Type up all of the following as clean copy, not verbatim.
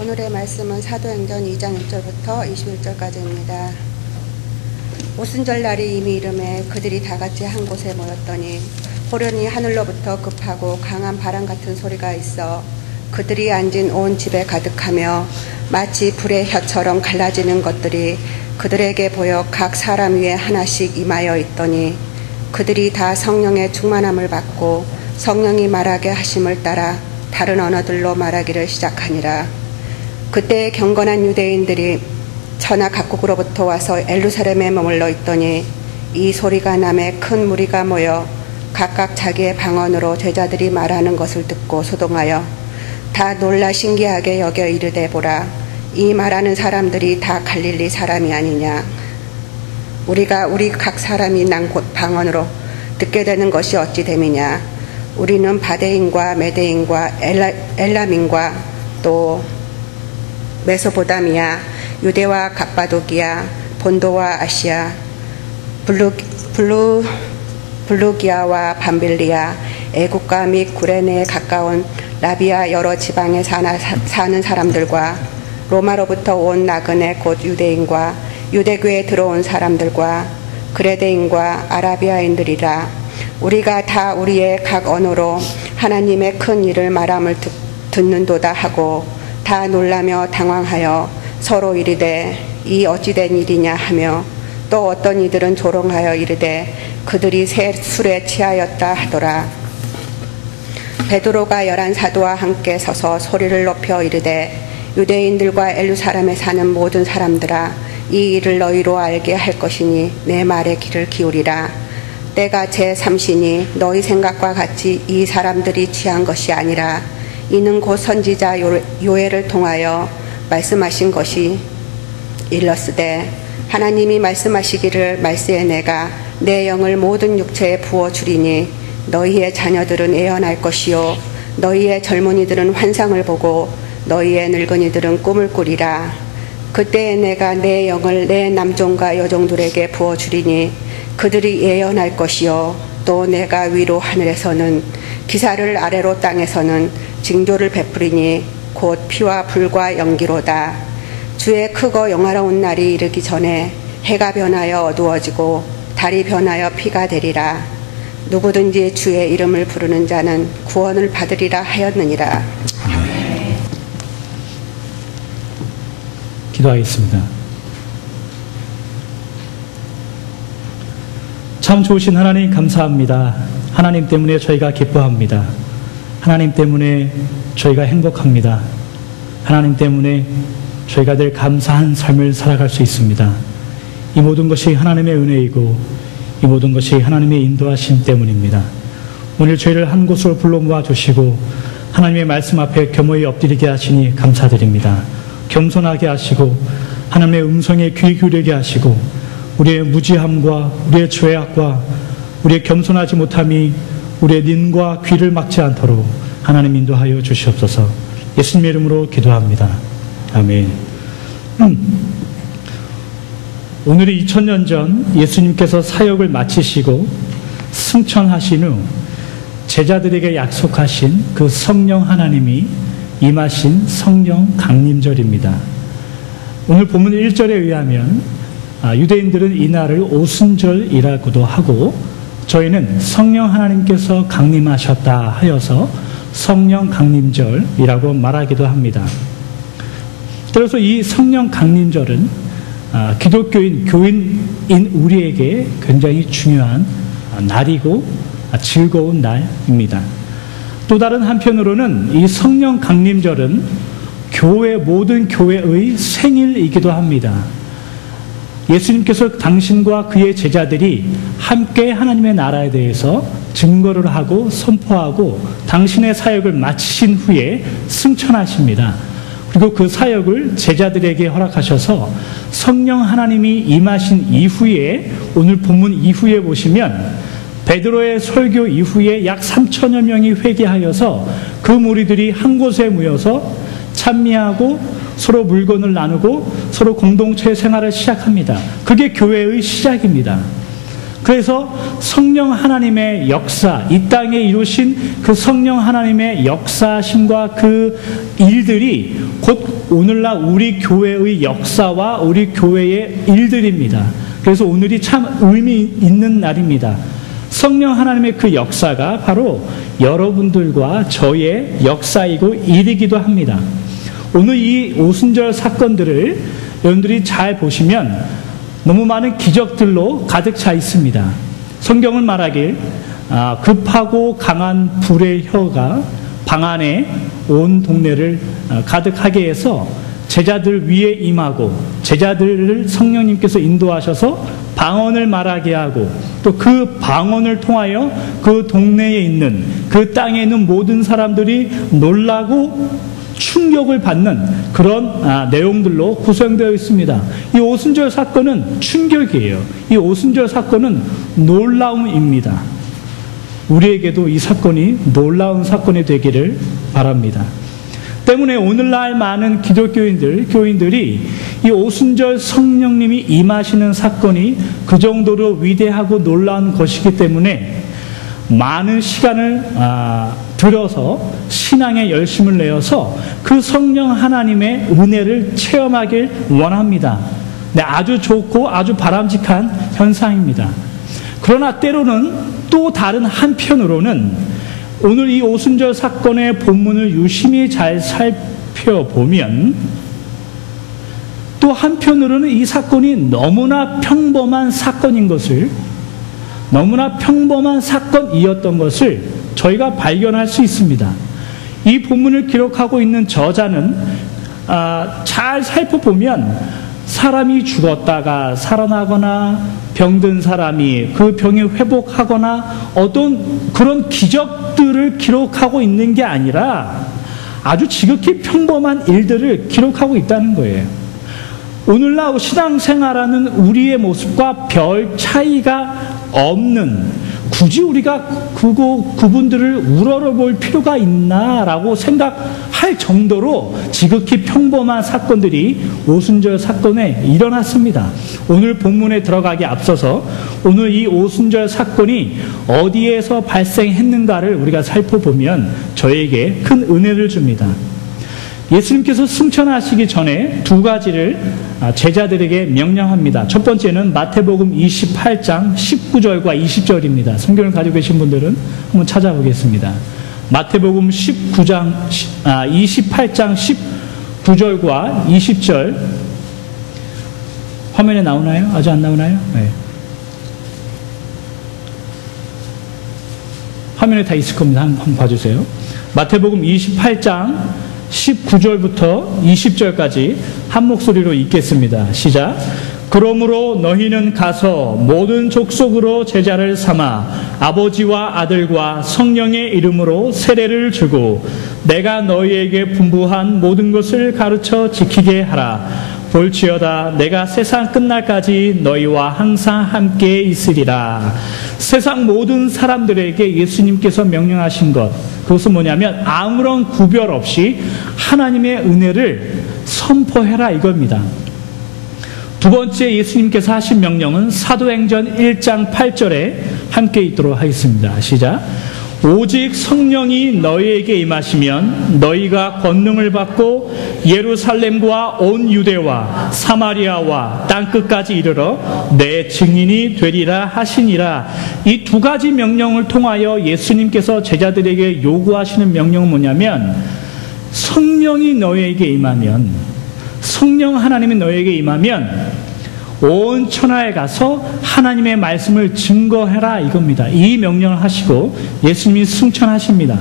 오늘의 말씀은 사도행전 2장 1절부터 21절까지입니다. 오순절 날이 이미 이름에 그들이 다 같이 한 곳에 모였더니 호련히 하늘로부터 급하고 강한 바람 같은 소리가 있어 그들이 앉은 온 집에 가득하며 마치 불의 혀처럼 갈라지는 것들이 그들에게 보여 각 사람 위에 하나씩 임하여 있더니 그들이 다 성령의 충만함을 받고 성령이 말하게 하심을 따라 다른 언어들로 말하기를 시작하니라. 그때 경건한 유대인들이 천하 각국으로부터 와서 예루살렘에 머물러 있더니 이 소리가 남에 큰 무리가 모여 각각 자기의 방언으로 제자들이 말하는 것을 듣고 소동하여 다 놀라 신기하게 여겨 이르되 보라, 이 말하는 사람들이 다 갈릴리 사람이 아니냐. 우리가 우리 각 사람이 난 곧 방언으로 듣게 되는 것이 어찌 됨이냐. 우리는 바데인과 메데인과 엘람인과 또 메소포다미아, 유대와 갑바도기아, 본도와 아시아, 블루기아와 밤빌리아, 애국과 및 구레네에 가까운 라비아 여러 지방에 사는 사람들과 로마로부터 온 나그네 곧 유대인과 유대교에 들어온 사람들과 그레데인과 아라비아인들이라. 우리가 다 우리의 각 언어로 하나님의 큰 일을 말함을 듣는도다 하고 다 놀라며 당황하여 서로 이르되 이 어찌된 일이냐 하며 또 어떤 이들은 조롱하여 이르되 그들이 새 술에 취하였다 하더라. 베드로가 11 사도와 함께 서서 소리를 높여 이르되 유대인들과 예루살렘에 사는 모든 사람들아, 이 일을 너희로 알게 할 것이니 내 말에 귀를 기울이라. 때가 제3시니 너희 생각과 같이 이 사람들이 취한 것이 아니라 이는 곧 선지자 요엘을 통하여 말씀하신 것이 일렀으되 하나님이 말씀하시기를 말세에 내가 내 영을 모든 육체에 부어주리니 너희의 자녀들은 예언할 것이요 너희의 젊은이들은 환상을 보고 너희의 늙은이들은 꿈을 꾸리라. 그때에 내가 내 영을 내 남종과 여종들에게 부어주리니 그들이 예언할 것이요 또 내가 위로 하늘에서는 기사를 아래로 땅에서는 징조를 베푸리니 곧 피와 불과 연기로다. 주의 크고 영화로운 날이 이르기 전에 해가 변하여 어두워지고 달이 변하여 피가 되리라. 누구든지 주의 이름을 부르는 자는 구원을 받으리라 하였느니라. 기도하겠습니다. 참 좋으신 하나님 감사합니다. 하나님 때문에 저희가 기뻐합니다. 하나님 때문에 저희가 행복합니다. 하나님 때문에 저희가 늘 감사한 삶을 살아갈 수 있습니다. 이 모든 것이 하나님의 은혜이고 이 모든 것이 하나님의 인도하심 때문입니다. 오늘 저희를 한 곳으로 불러 모아주시고 하나님의 말씀 앞에 겸허히 엎드리게 하시니 감사드립니다. 겸손하게 하시고 하나님의 음성에 귀 기울이게 하시고 우리의 무지함과 우리의 죄악과 우리의 겸손하지 못함이 우리의 눈과 귀를 막지 않도록 하나님 인도하여 주시옵소서. 예수님의 이름으로 기도합니다. 아멘. 오늘이 2000년 전 예수님께서 사역을 마치시고 승천하신 후 제자들에게 약속하신 그 성령 하나님이 임하신 성령 강림절입니다. 오늘 본문 1절에 의하면 유대인들은 이날을 오순절이라고도 하고 저희는 성령 하나님께서 강림하셨다 하여서 성령 강림절이라고 말하기도 합니다. 그래서 이 성령 강림절은 기독교인, 교인인 우리에게 굉장히 중요한 날이고 즐거운 날입니다. 또 다른 한편으로는 이 성령 강림절은 모든 교회의 생일이기도 합니다. 예수님께서 당신과 그의 제자들이 함께 하나님의 나라에 대해서 증거를 하고 선포하고 당신의 사역을 마치신 후에 승천하십니다. 그리고 그 사역을 제자들에게 허락하셔서 성령 하나님이 임하신 이후에 오늘 본문 이후에 보시면 베드로의 설교 이후에 약 3천여 명이 회개하여서 그 무리들이 한 곳에 모여서 찬미하고 서로 물건을 나누고 서로 공동체 생활을 시작합니다. 그게 교회의 시작입니다. 그래서 성령 하나님의 역사, 이 땅에 이루신 그 성령 하나님의 역사심과 그 일들이 곧 오늘날 우리 교회의 역사와 우리 교회의 일들입니다. 그래서 오늘이 참 의미 있는 날입니다. 성령 하나님의 그 역사가 바로 여러분들과 저의 역사이고 일이기도 합니다. 오늘 이 오순절 사건들을 여러분들이 잘 보시면 너무 많은 기적들로 가득 차 있습니다. 성경은 말하길 급하고 강한 불의 혀가 방 안에 온 동네를 가득하게 해서 제자들 위에 임하고 제자들을 성령님께서 인도하셔서 방언을 말하게 하고 또 그 방언을 통하여 그 동네에 있는 그 땅에 있는 모든 사람들이 놀라고 충격을 받는 그런 내용들로 구성되어 있습니다. 이 오순절 사건은 충격이에요. 이 오순절 사건은 놀라움입니다. 우리에게도 이 사건이 놀라운 사건이 되기를 바랍니다. 때문에 오늘날 많은 교인들이 이 오순절 성령님이 임하시는 사건이 그 정도로 위대하고 놀라운 것이기 때문에 많은 시간을 들여서 신앙에 열심을 내어서 그 성령 하나님의 은혜를 체험하길 원합니다. 네, 아주 좋고 아주 바람직한 현상입니다. 그러나 때로는 또 다른 한편으로는 오늘 이 오순절 사건의 본문을 유심히 잘 살펴보면 또 한편으로는 이 사건이 너무나 평범한 사건인 것을 너무나 평범한 사건이었던 것을 저희가 발견할 수 있습니다. 이 본문을 기록하고 있는 저자는 잘 살펴보면 사람이 죽었다가 살아나거나 병든 사람이 그 병이 회복하거나 어떤 그런 기적들을 기록하고 있는 게 아니라 아주 지극히 평범한 일들을 기록하고 있다는 거예요. 오늘날 신앙생활하는 우리의 모습과 별 차이가 없는, 굳이 우리가 그분들을 우러러볼 필요가 있나라고 생각할 정도로 지극히 평범한 사건들이 오순절 사건에 일어났습니다. 오늘 본문에 들어가기 앞서서 오늘 이 오순절 사건이 어디에서 발생했는가를 우리가 살펴보면 저에게 큰 은혜를 줍니다. 예수님께서 승천하시기 전에 두 가지를 제자들에게 명령합니다. 첫 번째는 마태복음 28장 19절과 20절입니다. 성경을 가지고 계신 분들은 한번 찾아보겠습니다. 마태복음 28장 19절과 20절 화면에 나오나요? 아직 안 나오나요? 네. 화면에 다 있을 겁니다. 한번 봐주세요. 마태복음 28장 19절부터 20절까지 한 목소리로 읽겠습니다. 시작. 그러므로 너희는 가서 모든 족속으로 제자를 삼아 아버지와 아들과 성령의 이름으로 세례를 주고 내가 너희에게 분부한 모든 것을 가르쳐 지키게 하라. 볼지어다 내가 세상 끝날까지 너희와 항상 함께 있으리라. 세상 모든 사람들에게 예수님께서 명령하신 것, 그것은 뭐냐면 아무런 구별 없이 하나님의 은혜를 선포해라 이겁니다. 두 번째 예수님께서 하신 명령은 사도행전 1장 8절에 함께 있도록 하겠습니다. 시작. 오직 성령이 너희에게 임하시면 너희가 권능을 받고 예루살렘과 온 유대와 사마리아와 땅끝까지 이르러 내 증인이 되리라 하시니라. 이 두 가지 명령을 통하여 예수님께서 제자들에게 요구하시는 명령은 뭐냐면 성령이 너희에게 임하면, 성령 하나님이 너희에게 임하면 온 천하에 가서 하나님의 말씀을 증거해라 이겁니다. 이 명령을 하시고 예수님이 승천하십니다.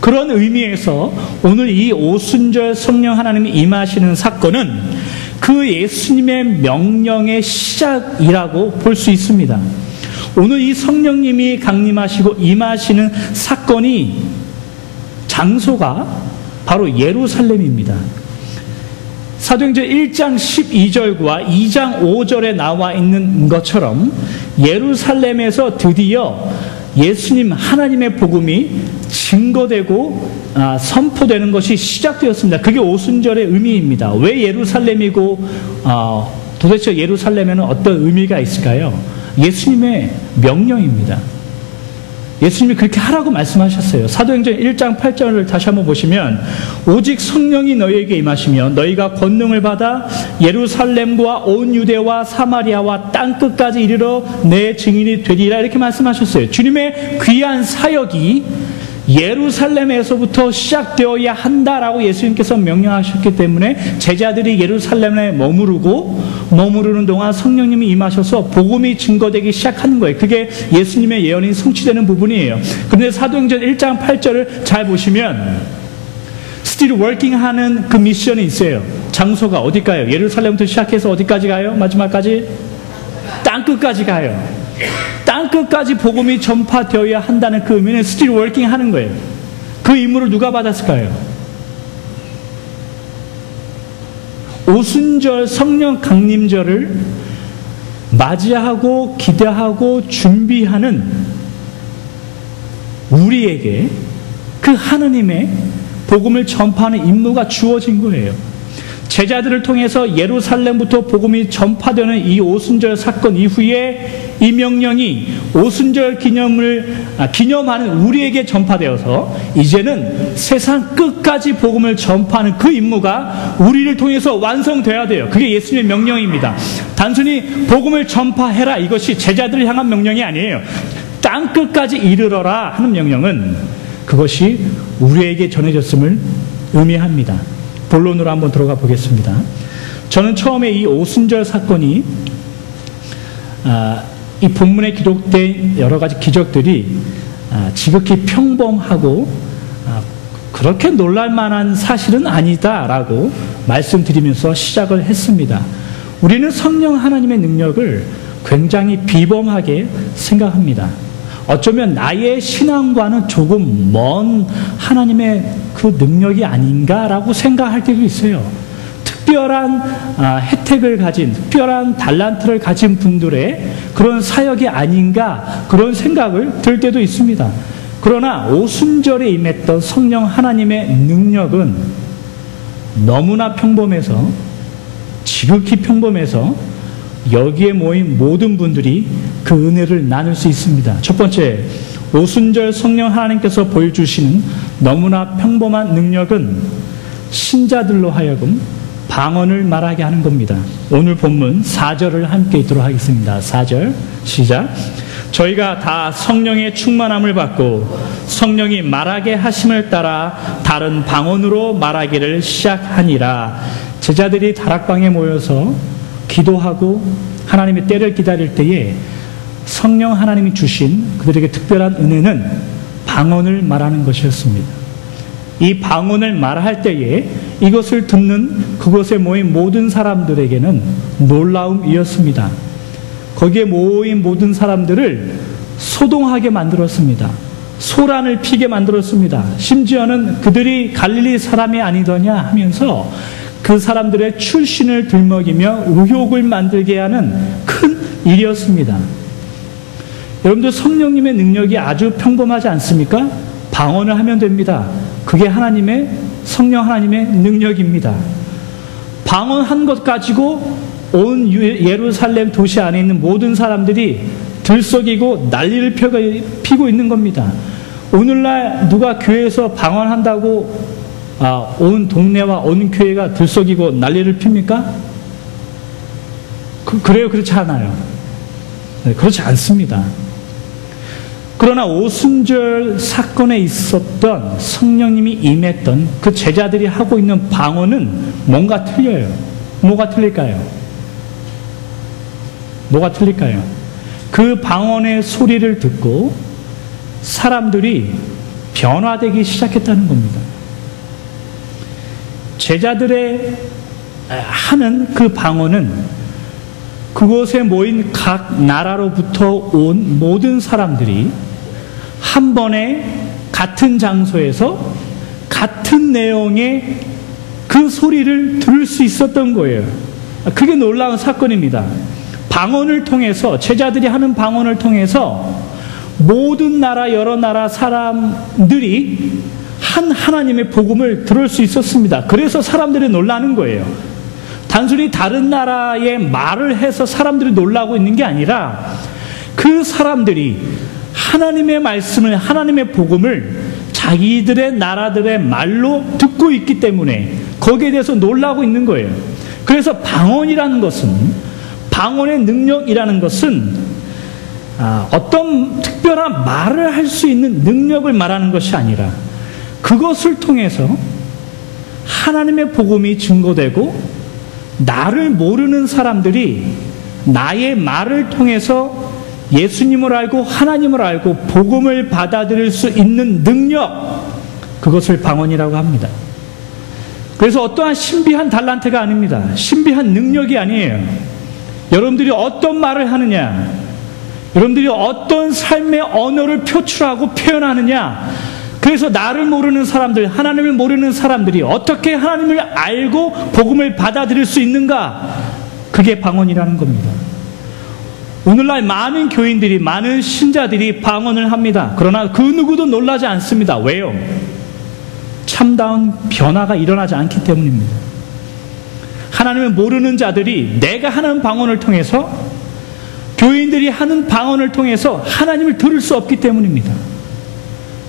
그런 의미에서 오늘 이 오순절 성령 하나님이 임하시는 사건은 그 예수님의 명령의 시작이라고 볼 수 있습니다. 오늘 이 성령님이 강림하시고 임하시는 사건이 장소가 바로 예루살렘입니다. 사도행전 1장 12절과 2장 5절에 나와 있는 것처럼 예루살렘에서 드디어 예수님 하나님의 복음이 증거되고 선포되는 것이 시작되었습니다. 그게 오순절의 의미입니다. 왜 예루살렘이고 도대체 예루살렘에는 어떤 의미가 있을까요? 예수님의 명령입니다. 예수님이 그렇게 하라고 말씀하셨어요. 사도행전 1장 8절을 다시 한번 보시면 오직 성령이 너희에게 임하시면 너희가 권능을 받아 예루살렘과 온 유대와 사마리아와 땅끝까지 이르러 내 증인이 되리라 이렇게 말씀하셨어요. 주님의 귀한 사역이 예루살렘에서부터 시작되어야 한다라고 예수님께서 명령하셨기 때문에 제자들이 예루살렘에 머무르는 동안 성령님이 임하셔서 복음이 증거되기 시작하는 거예요. 그게 예수님의 예언이 성취되는 부분이에요. 그런데 사도행전 1장 8절을 잘 보시면 still working 하는 그 미션이 있어요. 장소가 어디까요? 예루살렘부터 시작해서 어디까지 가요? 마지막까지? 땅끝까지 가요. 땅끝까지 복음이 전파되어야 한다는 그 의미는 still working 하는 거예요. 그 임무를 누가 받았을까요? 오순절 성령 강림절을 맞이하고 기대하고 준비하는 우리에게 그 하느님의 복음을 전파하는 임무가 주어진 거예요. 제자들을 통해서 예루살렘부터 복음이 전파되는 이 오순절 사건 이후에 이 명령이 오순절 기념하는 우리에게 전파되어서 이제는 세상 끝까지 복음을 전파하는 그 임무가 우리를 통해서 완성돼야 돼요. 그게 예수님의 명령입니다. 단순히 복음을 전파해라 이것이 제자들을 향한 명령이 아니에요. 땅 끝까지 이르러라 하는 명령은 그것이 우리에게 전해졌음을 의미합니다. 본론으로 한번 들어가 보겠습니다. 저는 처음에 이 오순절 사건이 이 본문에 기록된 여러 가지 기적들이 지극히 평범하고 그렇게 놀랄 만한 사실은 아니다라고 말씀드리면서 시작을 했습니다. 우리는 성령 하나님의 능력을 굉장히 비범하게 생각합니다. 어쩌면 나의 신앙과는 조금 먼 하나님의 그 능력이 아닌가라고 생각할 때도 있어요. 특별한 혜택을 가진, 특별한 달란트를 가진 분들의 그런 사역이 아닌가 그런 생각을 들 때도 있습니다. 그러나 오순절에 임했던 성령 하나님의 능력은 너무나 평범해서 지극히 평범해서 여기에 모인 모든 분들이 그 은혜를 나눌 수 있습니다. 첫 번째, 오순절 성령 하나님께서 보여주시는 너무나 평범한 능력은 신자들로 하여금 방언을 말하게 하는 겁니다. 오늘 본문 4절을 함께 읽도록 하겠습니다. 4절 시작. 저희가 다 성령의 충만함을 받고 성령이 말하게 하심을 따라 다른 방언으로 말하기를 시작하니라. 제자들이 다락방에 모여서 기도하고 하나님의 때를 기다릴 때에 성령 하나님이 주신 그들에게 특별한 은혜는 방언을 말하는 것이었습니다. 이 방언을 말할 때에 이것을 듣는 그곳에 모인 모든 사람들에게는 놀라움이었습니다. 거기에 모인 모든 사람들을 소동하게 만들었습니다. 소란을 피게 만들었습니다. 심지어는 그들이 갈릴리 사람이 아니더냐 하면서 그 사람들의 출신을 들먹이며 의혹을 만들게 하는 큰 일이었습니다. 여러분들 성령님의 능력이 아주 평범하지 않습니까? 방언을 하면 됩니다. 그게 성령 하나님의 능력입니다. 방언한 것 가지고 온 예루살렘 도시 안에 있는 모든 사람들이 들썩이고 난리를 피고 있는 겁니다. 오늘날 누가 교회에서 방언한다고 온 동네와 온 교회가 들썩이고 난리를 핍니까? 그래요? 그렇지 않아요. 네, 그렇지 않습니다. 그러나 오순절 사건에 있었던 성령님이 임했던 그 제자들이 하고 있는 방언은 뭔가 틀려요. 뭐가 틀릴까요? 뭐가 틀릴까요? 그 방언의 소리를 듣고 사람들이 변화되기 시작했다는 겁니다. 제자들의 하는 그 방언은 그곳에 모인 각 나라로부터 온 모든 사람들이 한 번에 같은 장소에서 같은 내용의 그 소리를 들을 수 있었던 거예요. 그게 놀라운 사건입니다. 방언을 통해서, 제자들이 하는 방언을 통해서 모든 나라, 여러 나라 사람들이 하나님의 복음을 들을 수 있었습니다. 그래서 사람들이 놀라는 거예요. 단순히 다른 나라의 말을 해서 사람들이 놀라고 있는 게 아니라 그 사람들이 하나님의 말씀을, 하나님의 복음을 자기들의 나라들의 말로 듣고 있기 때문에 거기에 대해서 놀라고 있는 거예요. 그래서 방언이라는 것은, 방언의 능력이라는 것은 어떤 특별한 말을 할 수 있는 능력을 말하는 것이 아니라 그것을 통해서 하나님의 복음이 증거되고 나를 모르는 사람들이 나의 말을 통해서 예수님을 알고 하나님을 알고 복음을 받아들일 수 있는 능력, 그것을 방언이라고 합니다. 그래서 어떠한 신비한 달란트가 아닙니다. 신비한 능력이 아니에요. 여러분들이 어떤 말을 하느냐, 여러분들이 어떤 삶의 언어를 표출하고 표현하느냐, 그래서 나를 모르는 사람들, 하나님을 모르는 사람들이 어떻게 하나님을 알고 복음을 받아들일 수 있는가, 그게 방언이라는 겁니다. 오늘날 많은 교인들이, 많은 신자들이 방언을 합니다. 그러나 그 누구도 놀라지 않습니다. 왜요? 참다운 변화가 일어나지 않기 때문입니다. 하나님을 모르는 자들이 내가 하는 방언을 통해서, 교인들이 하는 방언을 통해서 하나님을 들을 수 없기 때문입니다.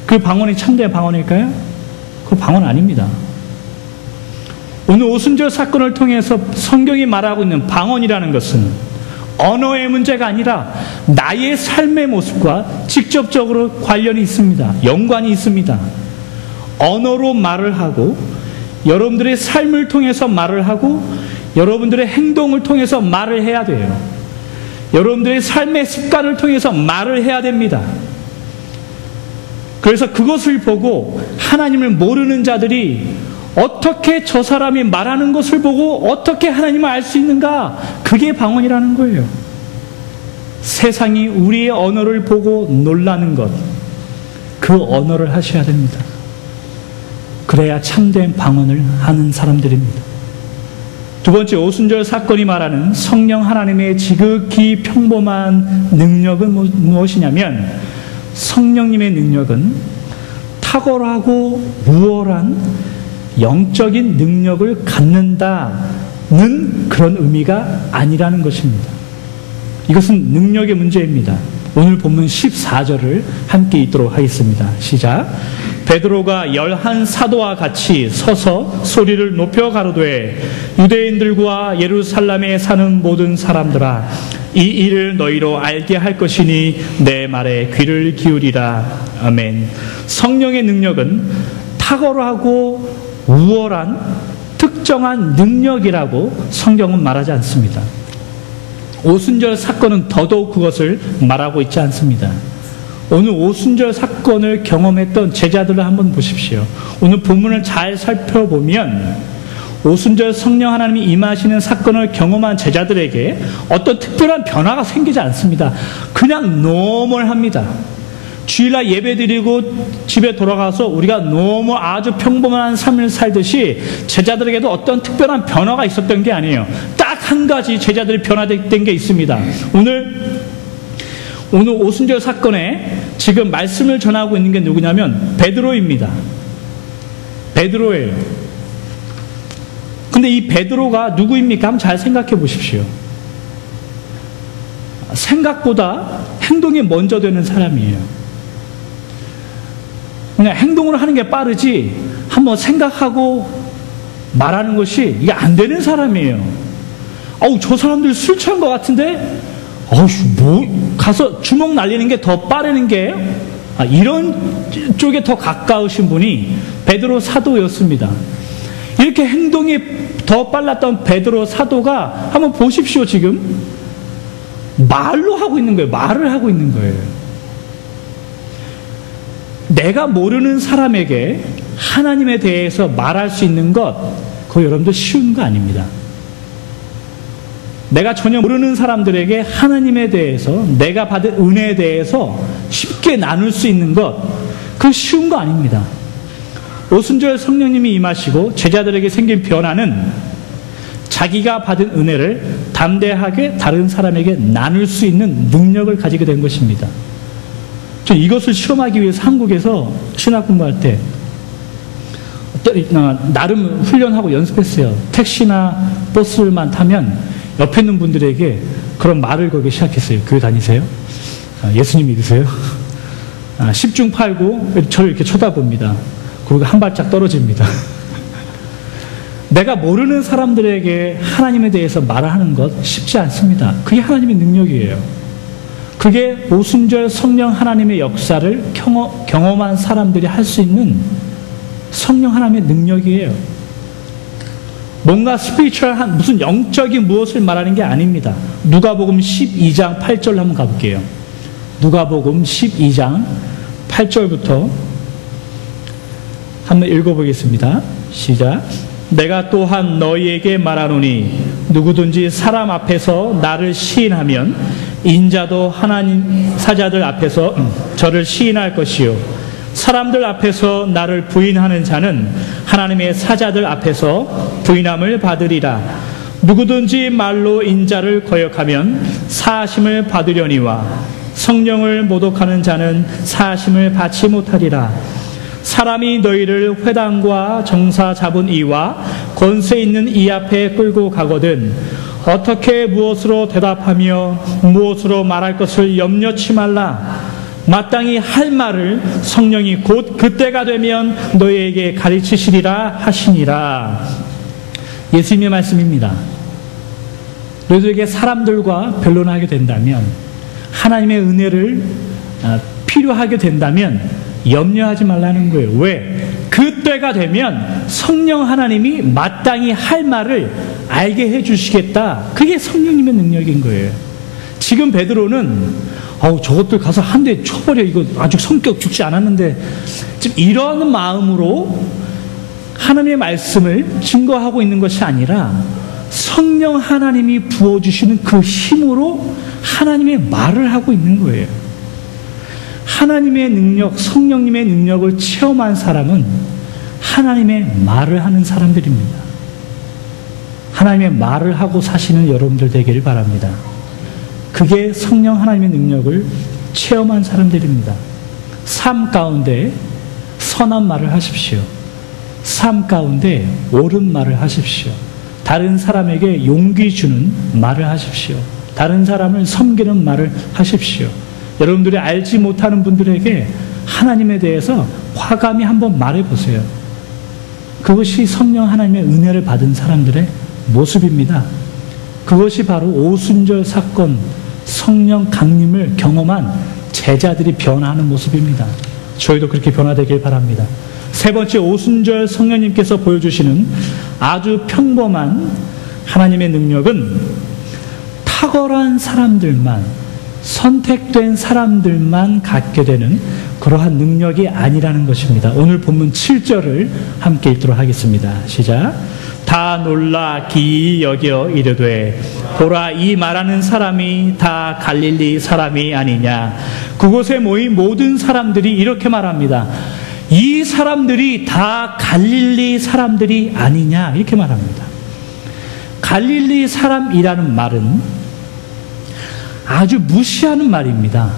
그 방언이 참된 방언일까요? 그 방언 아닙니다. 오늘 오순절 사건을 통해서 성경이 말하고 있는 방언이라는 것은 언어의 문제가 아니라 나의 삶의 모습과 직접적으로 관련이 있습니다. 연관이 있습니다. 언어로 말을 하고, 여러분들의 삶을 통해서 말을 하고, 여러분들의 행동을 통해서 말을 해야 돼요. 여러분들의 삶의 습관을 통해서 말을 해야 됩니다. 그래서 그것을 보고 하나님을 모르는 자들이 어떻게 저 사람이 말하는 것을 보고 어떻게 하나님을 알 수 있는가? 그게 방언이라는 거예요. 세상이 우리의 언어를 보고 놀라는 것, 그 언어를 하셔야 됩니다. 그래야 참된 방언을 하는 사람들입니다. 두 번째, 오순절 사건이 말하는 성령 하나님의 지극히 평범한 능력은 무엇이냐면, 성령님의 능력은 탁월하고 우월한 영적인 능력을 갖는다는 그런 의미가 아니라는 것입니다. 이것은 능력의 문제입니다. 오늘 본문 14절을 함께 읽도록 하겠습니다. 시작. 베드로가 11 사도와 같이 서서 소리를 높여 가로되, 유대인들과 예루살렘에 사는 모든 사람들아, 이 일을 너희로 알게 할 것이니 내 말에 귀를 기울이라. 아멘. 성령의 능력은 탁월하고 우월한 특정한 능력이라고 성경은 말하지 않습니다. 오순절 사건은 더더욱 그것을 말하고 있지 않습니다. 오늘 오순절 사건을 경험했던 제자들을 한번 보십시오. 오늘 본문을 잘 살펴보면 오순절 성령 하나님이 임하시는 사건을 경험한 제자들에게 어떤 특별한 변화가 생기지 않습니다. 그냥 노멀합니다. 주일날 예배드리고 집에 돌아가서 우리가 너무 아주 평범한 삶을 살듯이 제자들에게도 어떤 특별한 변화가 있었던 게 아니에요. 딱 한 가지 제자들이 변화된 게 있습니다. 오늘 오순절 사건에 지금 말씀을 전하고 있는 게 누구냐면 베드로입니다. 베드로예요. 근데 이 베드로가 누구입니까? 한번 잘 생각해 보십시오. 생각보다 행동이 먼저 되는 사람이에요. 그냥 행동으로 하는 게 빠르지 한번 생각하고 말하는 것이 이게 안 되는 사람이에요. 저 사람들 술 취한 것 같은데 가서 주먹 날리는 게 더 빠르는 게 이런 쪽에 더 가까우신 분이 베드로 사도였습니다. 이렇게 행동이 더 빨랐던 베드로 사도가 한번 보십시오. 지금 말로 하고 있는 거예요. 말을 하고 있는 거예요. 내가 모르는 사람에게 하나님에 대해서 말할 수 있는 것, 그거 여러분들 쉬운 거 아닙니다. 내가 전혀 모르는 사람들에게 하나님에 대해서, 내가 받은 은혜에 대해서 쉽게 나눌 수 있는 것, 그거 쉬운 거 아닙니다. 오순절 성령님이 임하시고 제자들에게 생긴 변화는 자기가 받은 은혜를 담대하게 다른 사람에게 나눌 수 있는 능력을 가지게 된 것입니다. 저 이것을 실험하기 위해서 한국에서 신학 공부할 때 나름 훈련하고 연습했어요. 택시나 버스만 타면 옆에 있는 분들에게 그런 말을 걸기 시작했어요. 교회 다니세요? 예수님 믿으세요? 10중 8구 저를 이렇게 쳐다봅니다. 그리고 한 발짝 떨어집니다. 내가 모르는 사람들에게 하나님에 대해서 말하는 것 쉽지 않습니다. 그게 하나님의 능력이에요. 그게 오순절 성령 하나님의 역사를 경험한 사람들이 할 수 있는 성령 하나님의 능력이에요. 뭔가 스피리추얼한 무슨 영적인 무엇을 말하는 게 아닙니다. 누가복음 12장 8절 한번 가볼게요. 누가복음 12장 8절부터 한번 읽어보겠습니다. 시작. 내가 또한 너희에게 말하노니 누구든지 사람 앞에서 나를 시인하면 인자도 하나님 사자들 앞에서 저를 시인할 것이요 사람들 앞에서 나를 부인하는 자는 하나님의 사자들 앞에서 부인함을 받으리라. 누구든지 말로 인자를 거역하면 사하심을 받으려니와 성령을 모독하는 자는 사하심을 받지 못하리라. 사람이 너희를 회당과 정사 잡은 이와 권세 있는 이 앞에 끌고 가거든 어떻게 무엇으로 대답하며 무엇으로 말할 것을 염려치 말라. 마땅히 할 말을 성령이 곧 그때가 되면 너희에게 가르치시리라 하시니라. 예수님의 말씀입니다. 너희들에게 사람들과 변론하게 된다면, 하나님의 은혜를 필요하게 된다면 염려하지 말라는 거예요. 왜? 그때가 되면 성령 하나님이 마땅히 할 말을 알게 해주시겠다. 그게 성령님의 능력인 거예요. 지금 베드로는 저것들 가서 한 대 쳐버려. 이거 아직 성격 죽지 않았는데, 지금 이런 마음으로 하나님의 말씀을 증거하고 있는 것이 아니라 성령 하나님이 부어주시는 그 힘으로 하나님의 말을 하고 있는 거예요. 하나님의 능력, 성령님의 능력을 체험한 사람은 하나님의 말을 하는 사람들입니다. 하나님의 말을 하고 사시는 여러분들 되기를 바랍니다. 그게 성령 하나님의 능력을 체험한 사람들입니다. 삶 가운데 선한 말을 하십시오. 삶 가운데 옳은 말을 하십시오. 다른 사람에게 용기 주는 말을 하십시오. 다른 사람을 섬기는 말을 하십시오. 여러분들이 알지 못하는 분들에게 하나님에 대해서 과감히 한번 말해보세요. 그것이 성령 하나님의 은혜를 받은 사람들의 모습입니다. 그것이 바로 오순절 사건, 성령 강림을 경험한 제자들이 변화하는 모습입니다. 저희도 그렇게 변화되길 바랍니다. 세 번째, 오순절 성령님께서 보여주시는 아주 평범한 하나님의 능력은 탁월한 사람들만, 선택된 사람들만 갖게 되는 그러한 능력이 아니라는 것입니다. 오늘 본문 7절을 함께 읽도록 하겠습니다. 시작. 다 놀라 기이 여겨 이르되 보라, 이 말하는 사람이 다 갈릴리 사람이 아니냐. 그곳에 모인 모든 사람들이 이렇게 말합니다. 이 사람들이 다 갈릴리 사람들이 아니냐, 이렇게 말합니다. 갈릴리 사람이라는 말은 아주 무시하는 말입니다.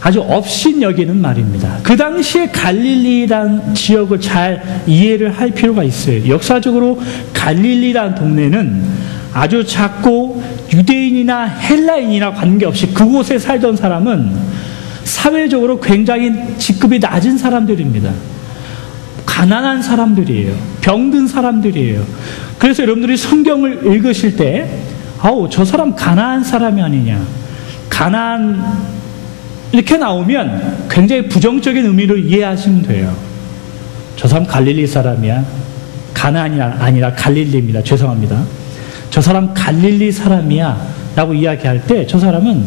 아주 업신여기는 말입니다. 그 당시에 갈릴리라는 지역을 잘 이해를 할 필요가 있어요. 역사적으로 갈릴리라는 동네는 아주 작고 유대인이나 헬라인이나 관계없이 그곳에 살던 사람은 사회적으로 굉장히 직급이 낮은 사람들입니다. 가난한 사람들이에요. 병든 사람들이에요. 그래서 여러분들이 성경을 읽으실 때 저 사람 가난한 사람이 아니냐, 가난 이렇게 나오면 굉장히 부정적인 의미로 이해하시면 돼요. 저 사람 갈릴리 사람이야. 가나안이 아니라 갈릴리입니다. 죄송합니다. 저 사람 갈릴리 사람이야 라고 이야기할 때 저 사람은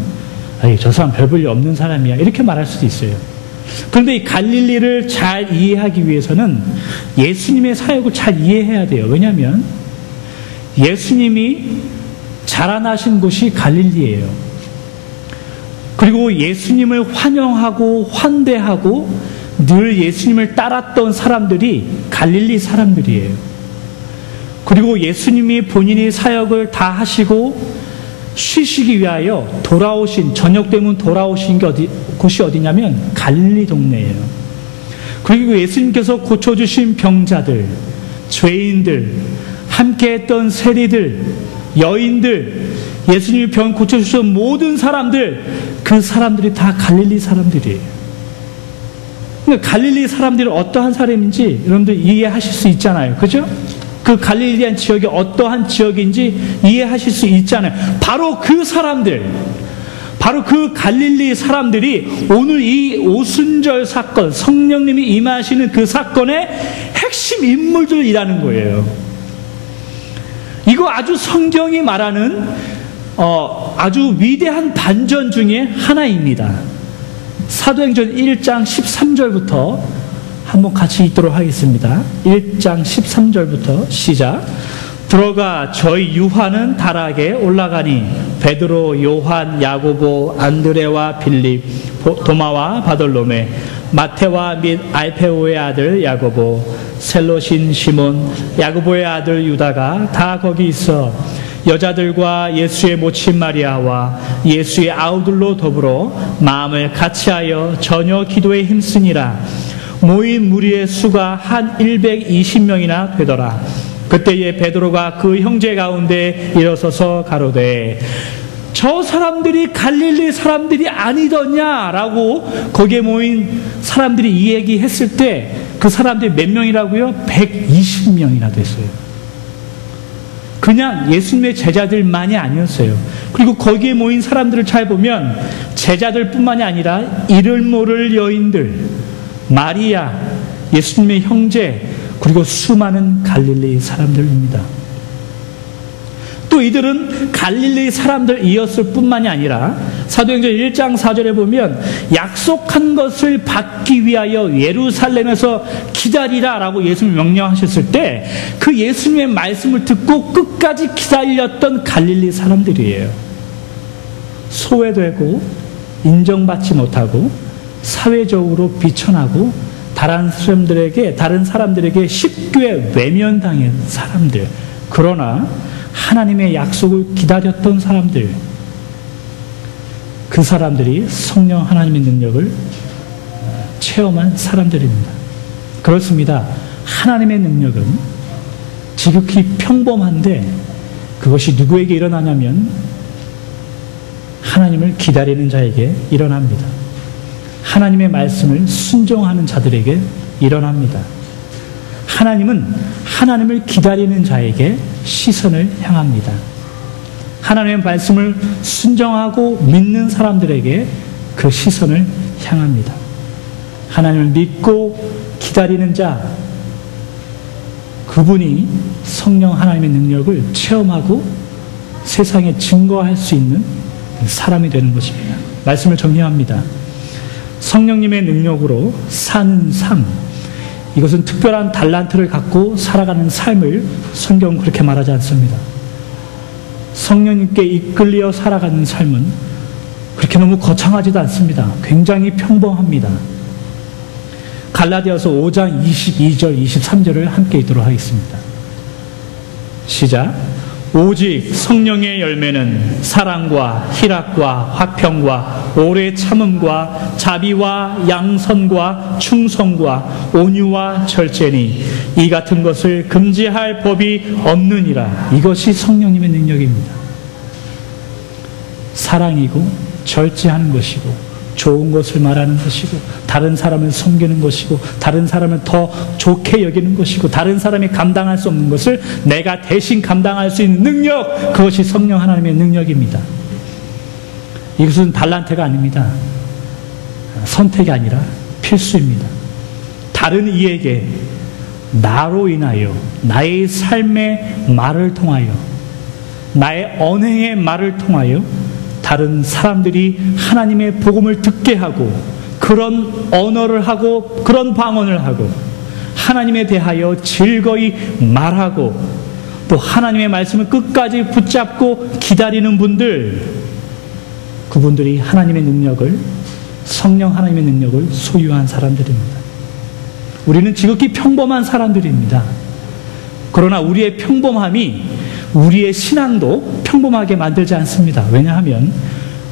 저 사람 별 볼 일 없는 사람이야 이렇게 말할 수도 있어요. 그런데 이 갈릴리를 잘 이해하기 위해서는 예수님의 사역을 잘 이해해야 돼요. 왜냐하면 예수님이 자라나신 곳이 갈릴리예요. 그리고 예수님을 환영하고 환대하고 늘 예수님을 따랐던 사람들이 갈릴리 사람들이에요. 그리고 예수님이 본인이 사역을 다 하시고 쉬시기 위하여 돌아오신, 저녁 되면 돌아오신 곳이 어디냐면 갈릴리 동네예요. 그리고 예수님께서 고쳐주신 병자들, 죄인들, 함께했던 세리들, 여인들, 예수님이 병 고쳐주신 모든 사람들, 그 사람들이 다 갈릴리 사람들이에요. 그러니까 갈릴리 사람들이 어떠한 사람인지 여러분들 이해하실 수 있잖아요. 그죠? 그 갈릴리한 지역이 어떠한 지역인지 이해하실 수 있잖아요. 바로 그 사람들, 바로 그 갈릴리 사람들이 오늘 이 오순절 사건, 성령님이 임하시는 그 사건의 핵심 인물들이라는 거예요. 이거 아주 성경이 말하는 아주 위대한 반전 중에 하나입니다. 사도행전 1장 13절부터 한번 같이 읽도록 하겠습니다. 1장 13절부터 시작. 들어가 저희 유하는 다락에 올라가니 베드로, 요한, 야고보, 안드레와 빌립, 도마와 바돌로메, 마테와 및 알페오의 아들 야고보, 셀로신 시몬, 야고보의 아들 유다가 다 거기 있어 여자들과 예수의 모친 마리아와 예수의 아우들로 더불어 마음을 같이하여 저녁 기도에 힘쓰니라. 모인 무리의 수가 한 120명이나 되더라. 그때에 베드로가 그 형제 가운데 일어서서 가로되 저 사람들이 갈릴리 사람들이 아니더냐라고 거기에 모인 사람들이 이 얘기했을 때 그 사람들이 몇 명이라고요? 120명이나 됐어요. 그냥 예수님의 제자들만이 아니었어요. 그리고 거기에 모인 사람들을 잘 보면 제자들뿐만이 아니라 이를 모를 여인들, 마리아, 예수님의 형제, 그리고 수많은 갈릴리 사람들입니다. 또 이들은 갈릴리 사람들이었을 뿐만이 아니라 사도행전 1장 4절에 보면 약속한 것을 받기 위하여 예루살렘에서 기다리라 라고 예수님이 명령하셨을 때 그 예수님의 말씀을 듣고 끝까지 기다렸던 갈릴리 사람들이에요. 소외되고 인정받지 못하고 사회적으로 비천하고 다른 사람들에게 쉽게 외면당한 사람들, 그러나 하나님의 약속을 기다렸던 사람들, 그 사람들이 성령 하나님의 능력을 체험한 사람들입니다. 그렇습니다. 하나님의 능력은 지극히 평범한데 그것이 누구에게 일어나냐면 하나님을 기다리는 자에게 일어납니다. 하나님의 말씀을 순종하는 자들에게 일어납니다. 하나님은 하나님을 기다리는 자에게 시선을 향합니다. 하나님의 말씀을 순종하고 믿는 사람들에게 그 시선을 향합니다. 하나님을 믿고 기다리는 자, 그분이 성령 하나님의 능력을 체험하고 세상에 증거할 수 있는 사람이 되는 것입니다. 말씀을 정리합니다. 성령님의 능력으로 사는 삶, 이것은 특별한 달란트를 갖고 살아가는 삶을 성경은 그렇게 말하지 않습니다. 성령님께 이끌려 살아가는 삶은 그렇게 너무 거창하지도 않습니다. 굉장히 평범합니다. 갈라디아서 5장 22절 23절을 함께 읽도록 하겠습니다. 시작. 오직 성령의 열매는 사랑과 희락과 화평과 오래 참음과 자비와 양선과 충성과 온유와 절제니 이 같은 것을 금지할 법이 없느니라. 이것이 성령님의 능력입니다. 사랑이고 절제하는 것이고 좋은 것을 말하는 것이고 다른 사람을 섬기는 것이고 다른 사람을 더 좋게 여기는 것이고 다른 사람이 감당할 수 없는 것을 내가 대신 감당할 수 있는 능력, 그것이 성령 하나님의 능력입니다. 이것은 달란트가 아닙니다. 선택이 아니라 필수입니다. 다른 이에게 나로 인하여 나의 삶의 말을 통하여 나의 언행의 말을 통하여 다른 사람들이 하나님의 복음을 듣게 하고 그런 언어를 하고 그런 방언을 하고 하나님에 대하여 즐거이 말하고 또 하나님의 말씀을 끝까지 붙잡고 기다리는 분들, 그분들이 하나님의 능력을, 성령 하나님의 능력을 소유한 사람들입니다. 우리는 지극히 평범한 사람들입니다. 그러나 우리의 평범함이 우리의 신앙도 평범하게 만들지 않습니다. 왜냐하면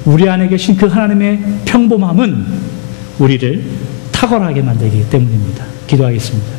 우리 안에 계신 그 하나님의 평범함은 우리를 탁월하게 만들기 때문입니다. 기도하겠습니다.